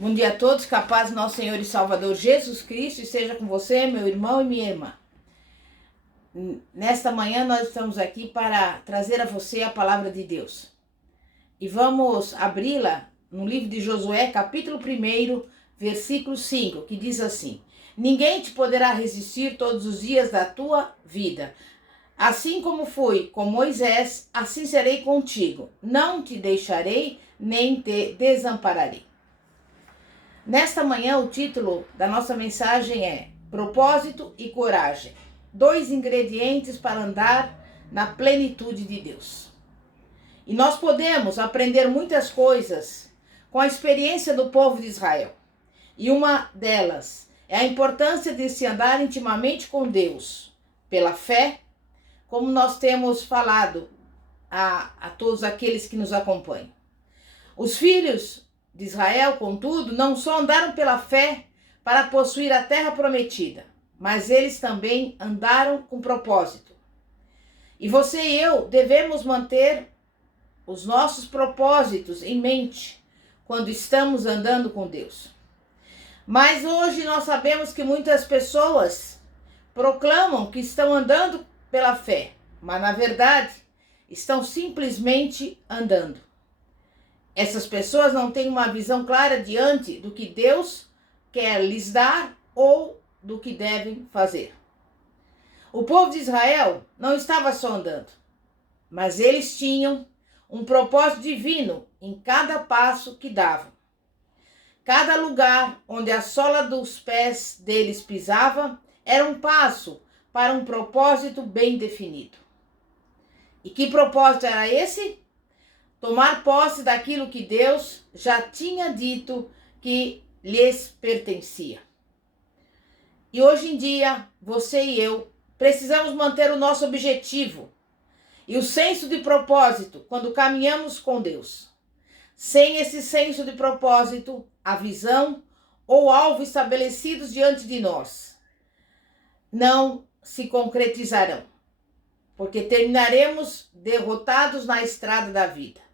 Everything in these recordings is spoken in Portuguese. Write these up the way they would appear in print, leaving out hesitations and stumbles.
Bom dia a todos, que a paz do nosso Senhor e Salvador Jesus Cristo esteja com você, meu irmão e minha irmã. Nesta manhã nós estamos aqui para trazer a você a palavra de Deus. E vamos abri-la no livro de Josué, capítulo 1, versículo 5, que diz assim: Ninguém te poderá resistir todos os dias da tua vida. Assim como fui com Moisés, assim serei contigo. Não te deixarei, nem te desampararei. Nesta manhã, o título da nossa mensagem é Propósito e Coragem. 2 ingredientes para andar na plenitude de Deus. E nós podemos aprender muitas coisas com a experiência do povo de Israel. E uma delas é a importância de se andar intimamente com Deus, pela fé, como nós temos falado a todos aqueles que nos acompanham. Os filhos de Israel, contudo, não só andaram pela fé para possuir a terra prometida, mas eles também andaram com propósito. E você e eu devemos manter os nossos propósitos em mente quando estamos andando com Deus. Mas hoje nós sabemos que muitas pessoas proclamam que estão andando pela fé, mas na verdade estão simplesmente andando. Essas pessoas não têm uma visão clara diante do que Deus quer lhes dar ou do que devem fazer. O povo de Israel não estava só andando, mas eles tinham um propósito divino em cada passo que davam. Cada lugar onde a sola dos pés deles pisava era um passo para um propósito bem definido. E que propósito era esse? Tomar posse daquilo que Deus já tinha dito que lhes pertencia. E hoje em dia, você e eu precisamos manter o nosso objetivo e o senso de propósito quando caminhamos com Deus. Sem esse senso de propósito, a visão ou alvo estabelecidos diante de nós não se concretizarão, porque terminaremos derrotados na estrada da vida.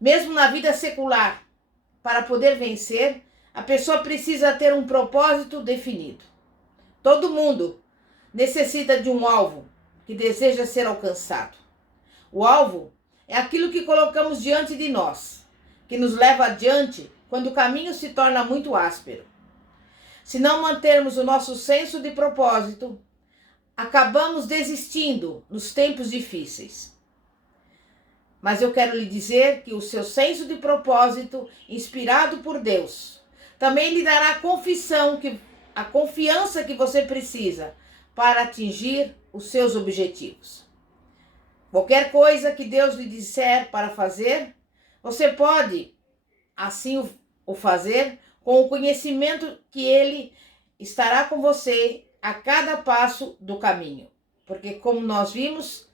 Mesmo na vida secular, para poder vencer, a pessoa precisa ter um propósito definido. Todo mundo necessita de um alvo que deseja ser alcançado. O alvo é aquilo que colocamos diante de nós, que nos leva adiante quando o caminho se torna muito áspero. Se não mantermos o nosso senso de propósito, acabamos desistindo nos tempos difíceis. Mas eu quero lhe dizer que o seu senso de propósito, inspirado por Deus, também lhe dará a confiança que você precisa para atingir os seus objetivos. Qualquer coisa que Deus lhe disser para fazer, você pode assim o fazer com o conhecimento que Ele estará com você a cada passo do caminho. Porque como nós vimos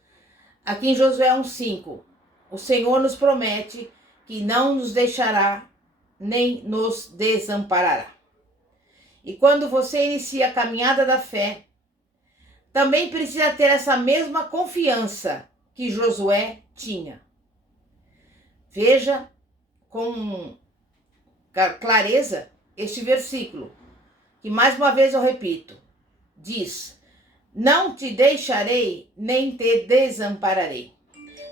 aqui em Josué 1:5, o Senhor nos promete que não nos deixará nem nos desamparará. E quando você inicia a caminhada da fé, também precisa ter essa mesma confiança que Josué tinha. Veja com clareza este versículo, que mais uma vez eu repito, diz: Não te deixarei nem te desampararei.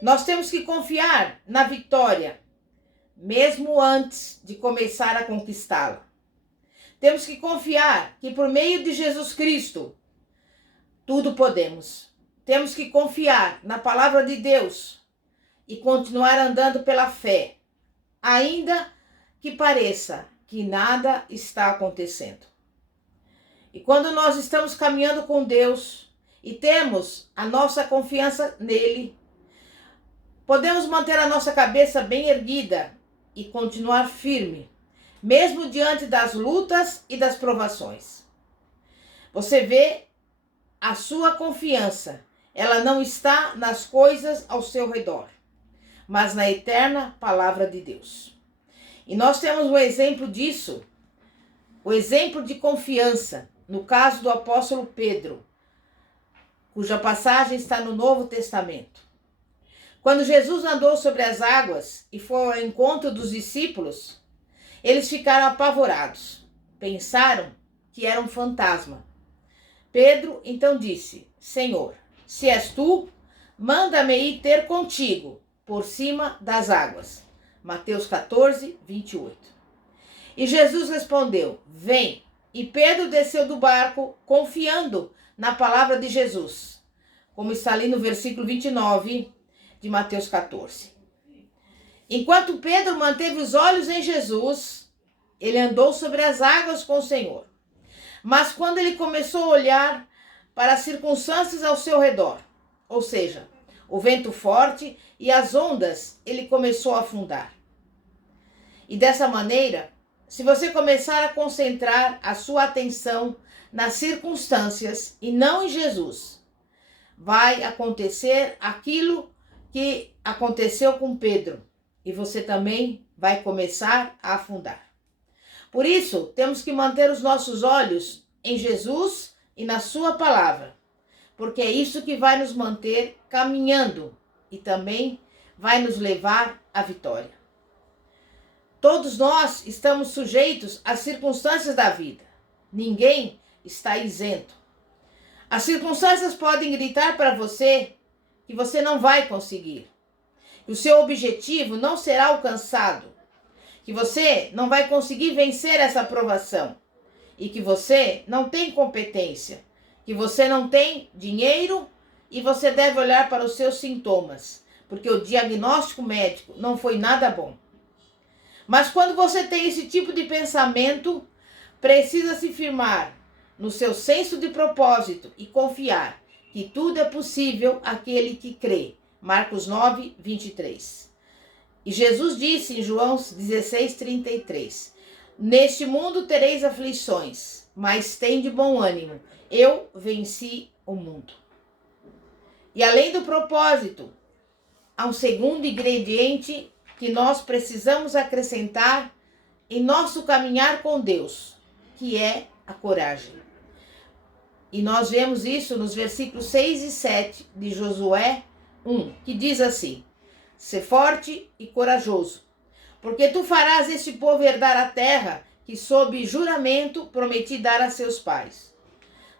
Nós temos que confiar na vitória, mesmo antes de começar a conquistá-la. Temos que confiar que por meio de Jesus Cristo, tudo podemos. Temos que confiar na palavra de Deus e continuar andando pela fé, ainda que pareça que nada está acontecendo. E quando nós estamos caminhando com Deus e temos a nossa confiança nele, podemos manter a nossa cabeça bem erguida e continuar firme, mesmo diante das lutas e das provações. Você vê, a sua confiança, ela não está nas coisas ao seu redor, mas na eterna palavra de Deus. E nós temos um exemplo disso, o exemplo de confiança, no caso do apóstolo Pedro, cuja passagem está no Novo Testamento. Quando Jesus andou sobre as águas e foi ao encontro dos discípulos, Eles ficaram apavorados. Pensaram que era um fantasma. Pedro então disse: Senhor, se és tu, manda-me ir ter contigo por cima das águas. Mateus 14, 28. E Jesus respondeu: Vem. E Pedro desceu do barco, confiando na palavra de Jesus, como está ali no versículo 29 de Mateus 14. Enquanto Pedro manteve os olhos em Jesus, ele andou sobre as águas com o Senhor. Mas quando ele começou a olhar para as circunstâncias ao seu redor, ou seja, o vento forte e as ondas, ele começou a afundar. E dessa maneira, se você começar a concentrar a sua atenção nas circunstâncias e não em Jesus, vai acontecer aquilo que aconteceu com Pedro e você também vai começar a afundar. Por isso, temos que manter os nossos olhos em Jesus e na sua palavra, porque é isso que vai nos manter caminhando e também vai nos levar à vitória. Todos nós estamos sujeitos às circunstâncias da vida. Ninguém está isento. As circunstâncias podem gritar para você que você não vai conseguir, que o seu objetivo não será alcançado, que você não vai conseguir vencer essa provação e que você não tem competência, que você não tem dinheiro e você deve olhar para os seus sintomas, porque o diagnóstico médico não foi nada bom. Mas quando você tem esse tipo de pensamento, precisa se firmar no seu senso de propósito e confiar que tudo é possível àquele que crê. Marcos 9, 23. E Jesus disse em João 16, 33, Neste mundo tereis aflições, mas tende bom ânimo, eu venci o mundo. E além do propósito, há um segundo ingrediente que nós precisamos acrescentar em nosso caminhar com Deus, que é a coragem. E nós vemos isso nos versículos 6 e 7 de Josué 1, que diz assim: Sê forte e corajoso, porque tu farás este povo herdar a terra que sob juramento prometi dar a seus pais.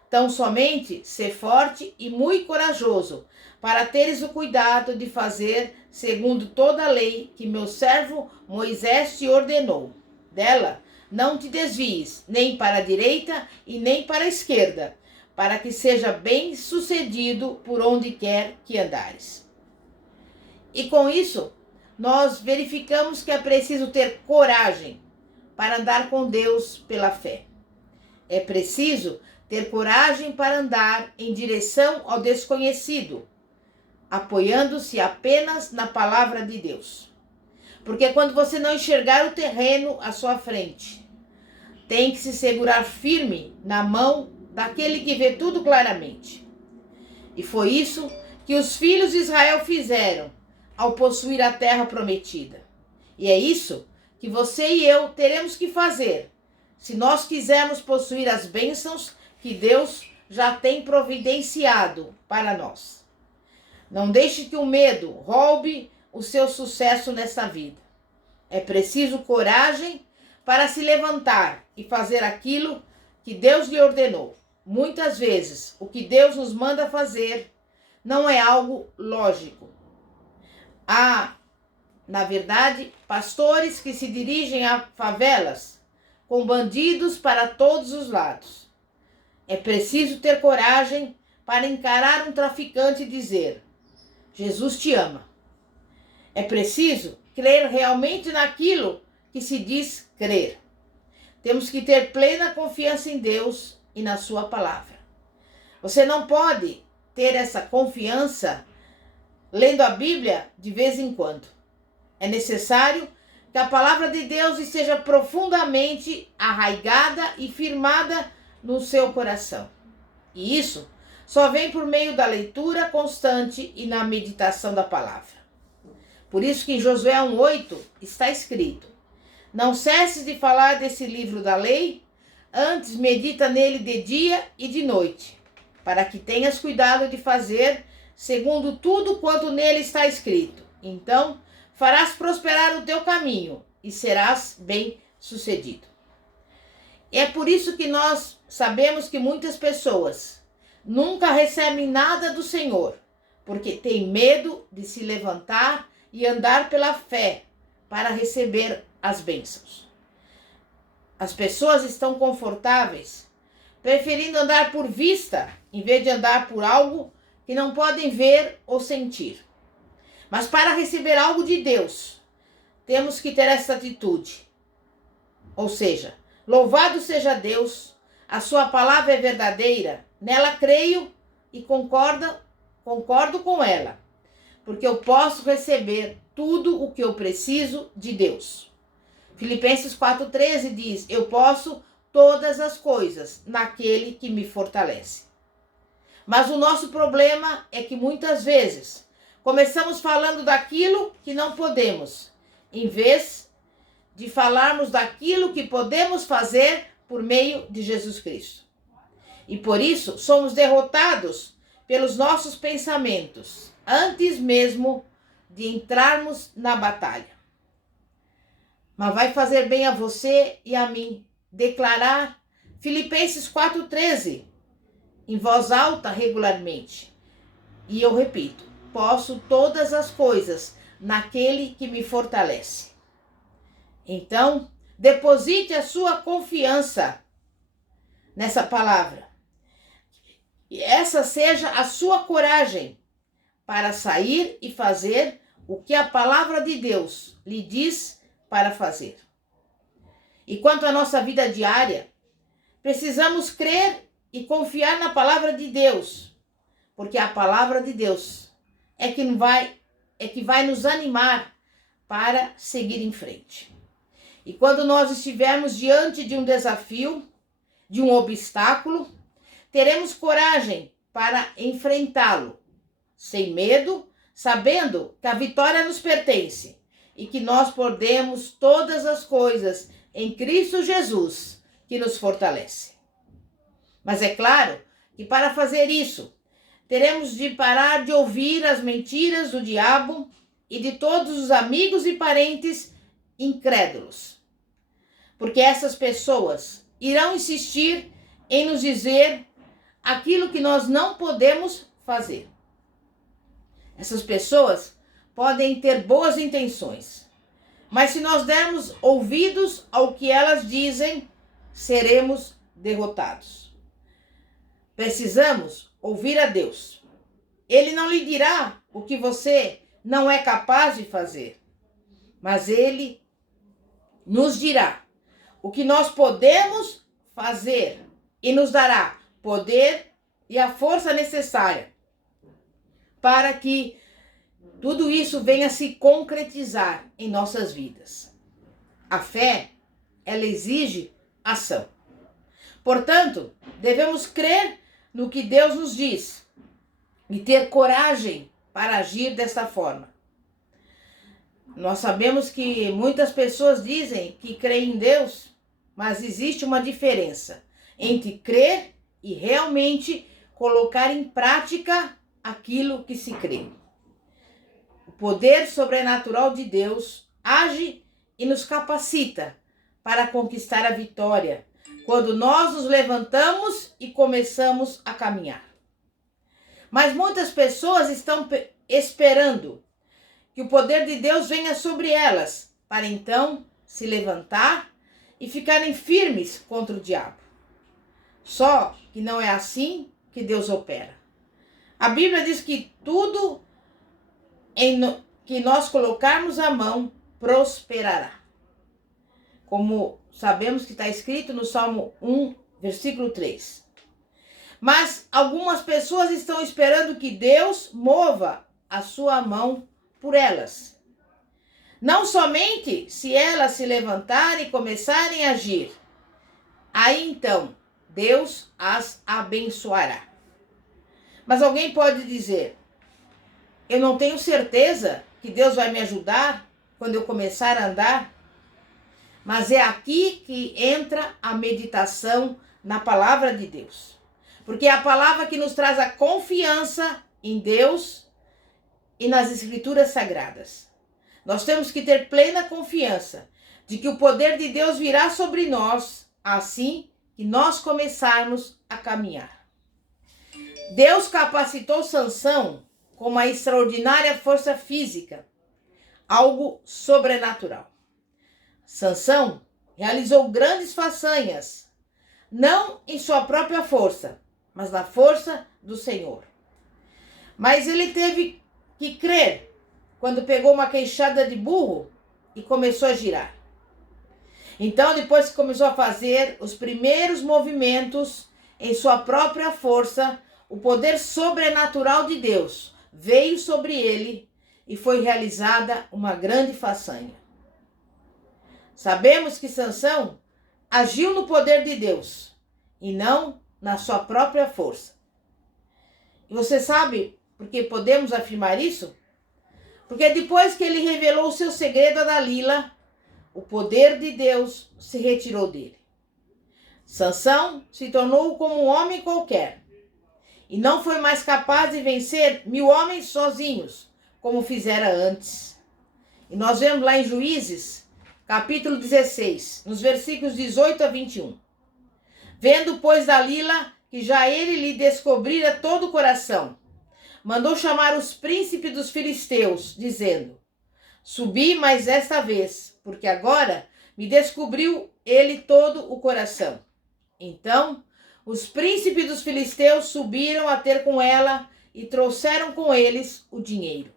Tão somente sê forte e muito corajoso, para teres o cuidado de fazer segundo toda a lei que meu servo Moisés te ordenou. Dela não te desvies, nem para a direita e nem para a esquerda, para que seja bem sucedido por onde quer que andares. E com isso, nós verificamos que é preciso ter coragem para andar com Deus pela fé. É preciso ter coragem para andar em direção ao desconhecido, apoiando-se apenas na palavra de Deus. Porque quando você não enxergar o terreno à sua frente, tem que se segurar firme na mão daquele que vê tudo claramente. E foi isso que os filhos de Israel fizeram ao possuir a terra prometida. E é isso que você e eu teremos que fazer, se nós quisermos possuir as bênçãos que Deus já tem providenciado para nós. Não deixe que o medo roube o seu sucesso nesta vida. É preciso coragem para se levantar e fazer aquilo que Deus lhe ordenou. Muitas vezes, o que Deus nos manda fazer não é algo lógico. Há, na verdade, pastores que se dirigem a favelas com bandidos para todos os lados. É preciso ter coragem para encarar um traficante e dizer: Jesus te ama. É preciso crer realmente naquilo que se diz crer. Temos que ter plena confiança em Deus e na sua palavra. Você não pode ter essa confiança lendo a Bíblia de vez em quando. É necessário que a palavra de Deus esteja profundamente arraigada e firmada no seu coração. E isso só vem por meio da leitura constante e na meditação da palavra. Por isso que em Josué 1:8 está escrito: Não cesses de falar desse livro da lei, antes medita nele de dia e de noite, para que tenhas cuidado de fazer segundo tudo quanto nele está escrito. Então farás prosperar o teu caminho e serás bem sucedido. É por isso que nós sabemos que muitas pessoas nunca recebem nada do Senhor, porque tem medo de se levantar e andar pela fé para receber as bênçãos. As pessoas estão confortáveis, preferindo andar por vista, em vez de andar por algo que não podem ver ou sentir. Mas para receber algo de Deus, temos que ter essa atitude. Ou seja, louvado seja Deus, a sua palavra é verdadeira, nela creio e concordo com ela, porque eu posso receber tudo o que eu preciso de Deus. Filipenses 4,13 diz, eu posso todas as coisas naquele que me fortalece. Mas o nosso problema é que muitas vezes começamos falando daquilo que não podemos, em vez de falarmos daquilo que podemos fazer por meio de Jesus Cristo. E por isso somos derrotados pelos nossos pensamentos, antes mesmo de entrarmos na batalha. Mas vai fazer bem a você e a mim declarar Filipenses 4,13 em voz alta regularmente. E eu repito, posso todas as coisas naquele que me fortalece. Então, deposite a sua confiança nessa palavra. E essa seja a sua coragem para sair e fazer o que a palavra de Deus lhe diz para fazer. E quanto à nossa vida diária, precisamos crer e confiar na palavra de Deus, porque a palavra de Deus é que vai nos animar para seguir em frente. E quando nós estivermos diante de um desafio, de um obstáculo, teremos coragem para enfrentá-lo, sem medo, sabendo que a vitória nos pertence e que nós podemos todas as coisas em Cristo Jesus, que nos fortalece. Mas é claro que para fazer isso, teremos de parar de ouvir as mentiras do diabo e de todos os amigos e parentes incrédulos. Porque essas pessoas irão insistir em nos dizer aquilo que nós não podemos fazer. Essas pessoas podem ter boas intenções, mas se nós dermos ouvidos ao que elas dizem, seremos derrotados. Precisamos ouvir a Deus. Ele não lhe dirá o que você não é capaz de fazer, mas Ele nos dirá o que nós podemos fazer e nos dará poder e a força necessária para que tudo isso venha se concretizar em nossas vidas. A fé, ela exige ação. Portanto, devemos crer no que Deus nos diz e ter coragem para agir desta forma. Nós sabemos que muitas pessoas dizem que creem em Deus, mas existe uma diferença entre crer e realmente colocar em prática aquilo que se crê. O poder sobrenatural de Deus age e nos capacita para conquistar a vitória quando nós nos levantamos e começamos a caminhar. Mas muitas pessoas estão esperando que o poder de Deus venha sobre elas, para então se levantar e ficarem firmes contra o diabo. Só que não é assim que Deus opera. A Bíblia diz que tudo que nós colocarmos a mão prosperará. Como sabemos que está escrito no Salmo 1, versículo 3. Mas algumas pessoas estão esperando que Deus mova a sua mão por elas. Não somente se elas se levantarem e começarem a agir. Aí então, Deus as abençoará. Mas alguém pode dizer, eu não tenho certeza que Deus vai me ajudar quando eu começar a andar. Mas é aqui que entra a meditação na palavra de Deus. Porque é a palavra que nos traz a confiança em Deus e nas Escrituras Sagradas. Nós temos que ter plena confiança de que o poder de Deus virá sobre nós, assim que nós começarmos a caminhar. Deus capacitou Sansão com uma extraordinária força física, algo sobrenatural. Sansão realizou grandes façanhas, não em sua própria força, mas na força do Senhor. Mas ele teve que crer quando pegou uma queixada de burro e começou a girar. Então, depois que começou a fazer os primeiros movimentos em sua própria força, o poder sobrenatural de Deus veio sobre ele e foi realizada uma grande façanha. Sabemos que Sansão agiu no poder de Deus e não na sua própria força. E você sabe por que podemos afirmar isso? Porque depois que ele revelou o seu segredo a Dalila, o poder de Deus se retirou dele. Sansão se tornou como um homem qualquer e não foi mais capaz de vencer 1000 homens sozinhos, como fizera antes. E nós vemos lá em Juízes, capítulo 16, nos versículos 18 a 21. Vendo, pois, Dalila que já ele lhe descobrira todo o coração, mandou chamar os príncipes dos filisteus, dizendo: subi mais esta vez, porque agora me descobriu ele todo o coração. Então, os príncipes dos filisteus subiram a ter com ela e trouxeram com eles o dinheiro.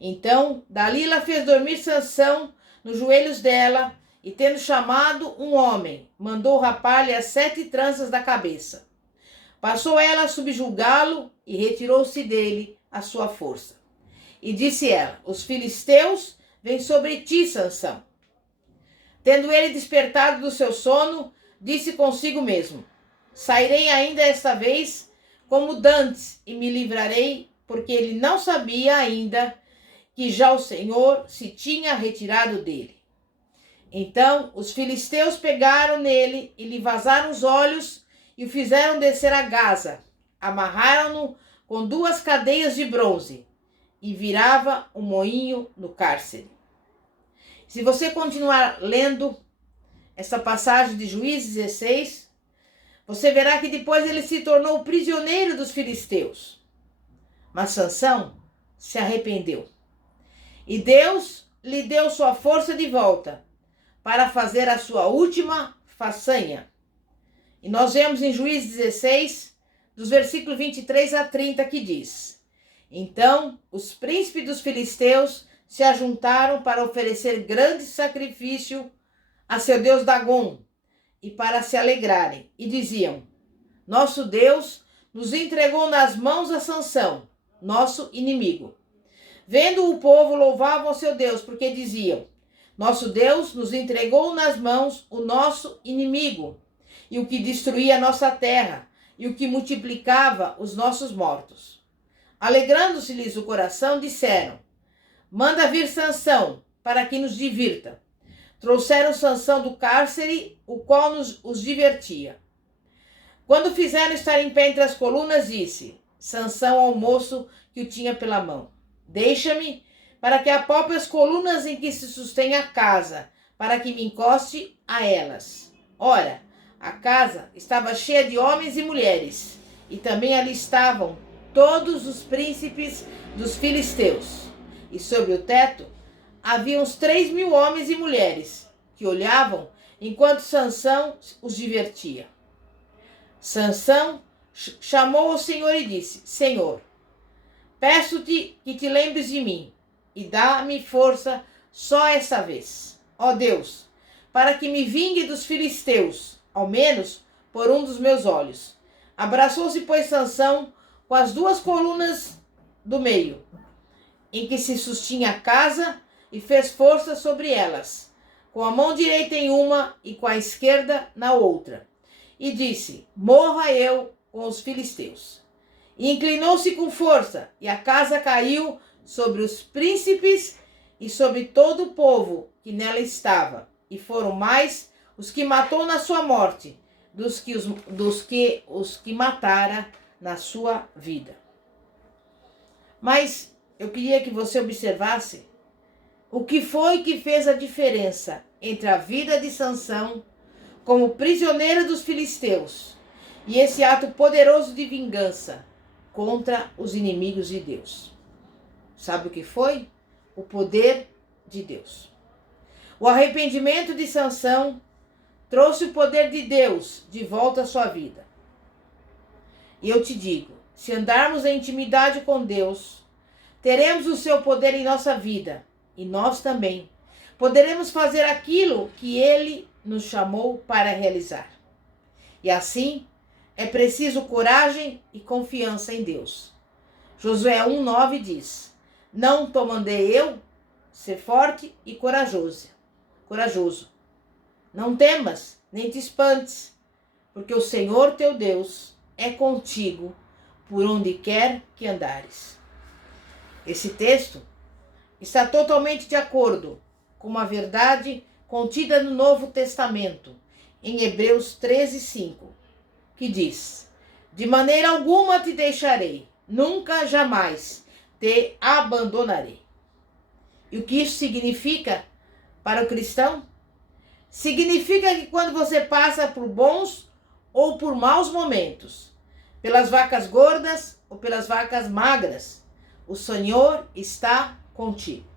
Então, Dalila fez dormir Sansão nos joelhos dela e, tendo chamado um homem, mandou rapar-lhe as 7 tranças da cabeça. Passou ela a subjulgá-lo e retirou-se dele a sua força. E disse ela: os filisteus vêm sobre ti, Sansão. Tendo ele despertado do seu sono, disse consigo mesmo: sairei ainda esta vez como dantes e me livrarei, porque ele não sabia ainda que já o Senhor se tinha retirado dele. Então os filisteus pegaram nele e lhe vazaram os olhos e o fizeram descer a Gaza. Amarraram-no com 2 cadeias de bronze e virava um moinho no cárcere. Se você continuar lendo essa passagem de Juízes 16, você verá que depois ele se tornou prisioneiro dos filisteus. Mas Sansão se arrependeu. E Deus lhe deu sua força de volta para fazer a sua última façanha. E nós vemos em Juízes 16, dos versículos 23 a 30, que diz: então os príncipes dos filisteus se ajuntaram para oferecer grande sacrifício a seu deus Dagom e para se alegrarem, e diziam: nosso Deus nos entregou nas mãos a Sansão, nosso inimigo. Vendo o povo, louvavam o seu Deus, porque diziam: nosso Deus nos entregou nas mãos o nosso inimigo, e o que destruía a nossa terra, e o que multiplicava os nossos mortos. Alegrando-se-lhes o coração, disseram: manda vir Sansão, para que nos divirta. Trouxeram Sansão do cárcere, o qual os divertia. Quando fizeram estar em pé entre as colunas, disse Sansão ao moço que o tinha pela mão: deixa-me, para que apalpe as colunas em que se sustém a casa, para que me encoste a elas. Ora, a casa estava cheia de homens e mulheres, e também ali estavam todos os príncipes dos filisteus. E sobre o teto havia uns 3.000 homens e mulheres, que olhavam enquanto Sansão os divertia. Sansão chamou ao Senhor e disse: Senhor, peço-te que te lembres de mim, e dá-me força só essa vez, ó Deus, para que me vingue dos filisteus, ao menos por um dos meus olhos. Abraçou-se, pois, Sansão com as 2 colunas do meio, em que se sustinha a casa, e fez força sobre elas, com a mão direita em uma e com a esquerda na outra. E disse: morra eu com os filisteus. E inclinou-se com força, e a casa caiu sobre os príncipes e sobre todo o povo que nela estava. E foram mais os que matou na sua morte, dos que os que matara na sua vida. Mas eu queria que você observasse o que foi que fez a diferença entre a vida de Sansão como prisioneiro dos filisteus e esse ato poderoso de vingança contra os inimigos de Deus. Sabe o que foi? O poder de Deus. O arrependimento de Sansão trouxe o poder de Deus de volta à sua vida. E eu te digo, se andarmos em intimidade com Deus, teremos o seu poder em nossa vida e nós também poderemos fazer aquilo que Ele nos chamou para realizar. E assim, é preciso coragem e confiança em Deus. Josué 1:9 diz: Não te mandei eu ser forte e corajoso. Não temas, nem te espantes, porque o Senhor teu Deus é contigo por onde quer que andares. Esse texto está totalmente de acordo com uma verdade contida no Novo Testamento, em Hebreus 13:5, que diz: De maneira alguma te deixarei, nunca jamais te abandonarei. E o que isso significa para o cristão? Significa que quando você passa por bons ou por maus momentos, pelas vacas gordas ou pelas vacas magras, o Senhor está contigo.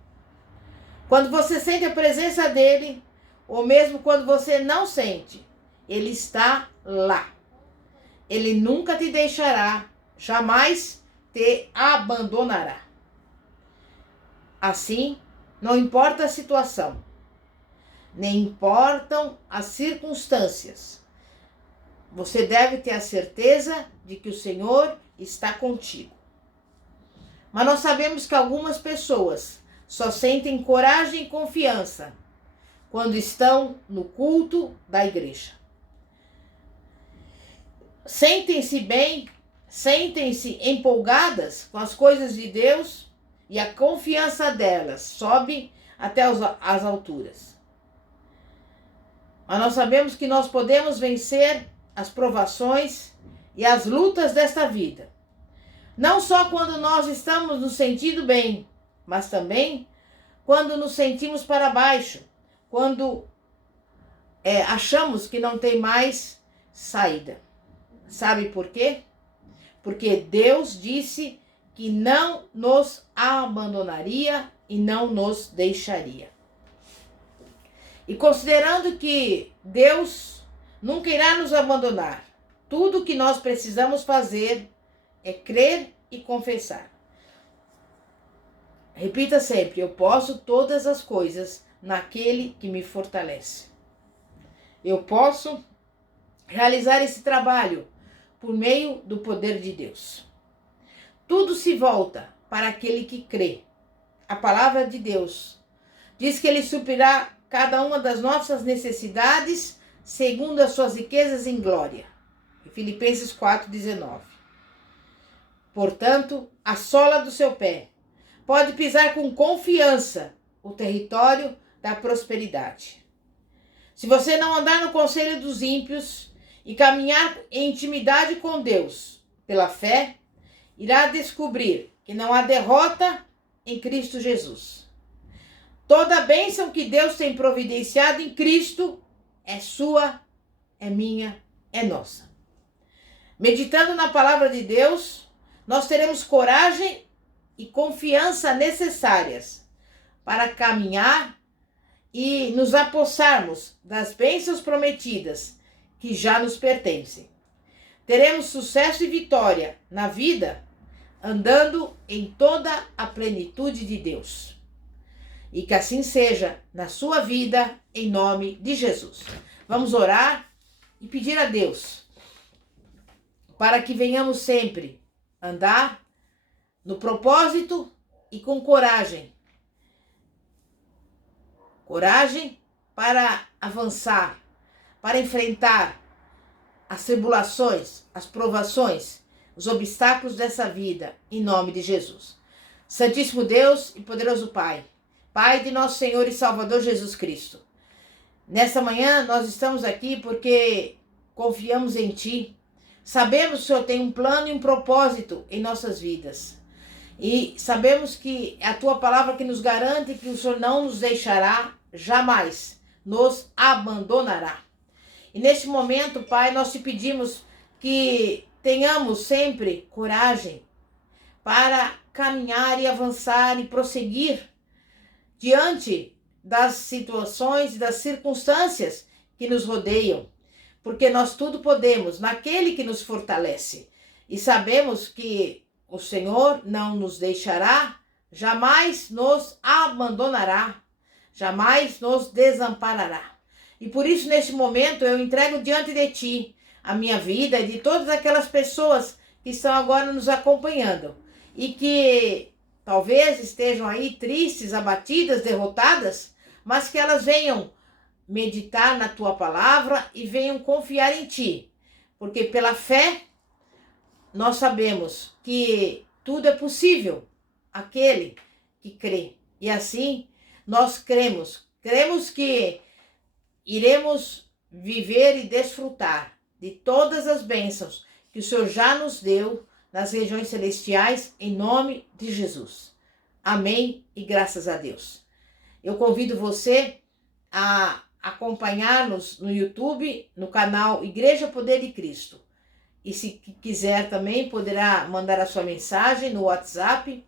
Quando você sente a presença dele, ou mesmo quando você não sente, ele está lá. Ele nunca te deixará, jamais te abandonará. Assim, não importa a situação, nem importam as circunstâncias, você deve ter a certeza de que o Senhor está contigo. Mas nós sabemos que algumas pessoas só sentem coragem e confiança quando estão no culto da igreja. Sentem-se bem, sentem-se empolgadas com as coisas de Deus e a confiança delas sobe até as alturas. Mas nós sabemos que nós podemos vencer as provações e as lutas desta vida. Não só quando nós estamos nos sentindo bem, mas também quando nos sentimos para baixo, quando achamos que não tem mais saída. Sabe por quê? Porque Deus disse que não nos abandonaria e não nos deixaria. E considerando que Deus nunca irá nos abandonar, tudo o que nós precisamos fazer é crer e confessar. Repita sempre: eu posso todas as coisas naquele que me fortalece. Eu posso realizar esse trabalho por meio do poder de Deus. Tudo se volta para aquele que crê. A palavra de Deus diz que Ele suprirá cada uma das nossas necessidades segundo as suas riquezas em glória. Filipenses 4:19. Portanto, a sola do seu pé pode pisar com confiança o território da prosperidade. Se você não andar no conselho dos ímpios e caminhar em intimidade com Deus pela fé, irá descobrir que não há derrota em Cristo Jesus. Toda a bênção que Deus tem providenciado em Cristo é sua, é minha, é nossa. Meditando na palavra de Deus, nós teremos coragem e confiança necessárias para caminhar e nos apossarmos das bênçãos prometidas que já nos pertencem. Teremos sucesso e vitória na vida, andando em toda a plenitude de Deus. E que assim seja na sua vida, em nome de Jesus. Vamos orar e pedir a Deus para que venhamos sempre andar no propósito e com coragem. Coragem para avançar, para enfrentar as tribulações, as provações, os obstáculos dessa vida, em nome de Jesus. Santíssimo Deus e poderoso Pai, Pai de nosso Senhor e Salvador Jesus Cristo, nessa manhã nós estamos aqui porque confiamos em Ti. Sabemos que o Senhor tem um plano e um propósito em nossas vidas. E sabemos que é a Tua palavra que nos garante que o Senhor não nos deixará jamais nos abandonará. E neste momento, Pai, nós te pedimos que tenhamos sempre coragem para caminhar e avançar e prosseguir diante das situações e das circunstâncias que nos rodeiam, porque nós tudo podemos naquele que nos fortalece. E sabemos que o Senhor não nos deixará, jamais nos abandonará, jamais nos desamparará. E por isso, neste momento, eu entrego diante de Ti a minha vida e de todas aquelas pessoas que estão agora nos acompanhando e que talvez estejam aí tristes, abatidas, derrotadas, mas que elas venham meditar na Tua palavra e venham confiar em Ti, porque pela fé nós sabemos que tudo é possível aquele que crê. E assim nós cremos que iremos viver e desfrutar de todas as bênçãos que o Senhor já nos deu nas regiões celestiais, em nome de Jesus. Amém e graças a Deus. Eu convido você a acompanhar-nos no YouTube, no canal Igreja Poder de Cristo. E se quiser também, poderá mandar a sua mensagem no WhatsApp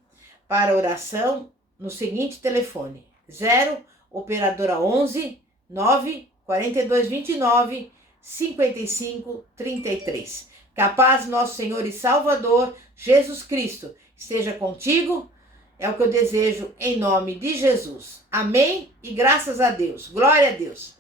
para oração no seguinte telefone: 0 operadora 11 9 4229 5533. Que a paz do nosso Senhor e Salvador Jesus Cristo esteja contigo. É o que eu desejo em nome de Jesus. Amém e graças a Deus. Glória a Deus.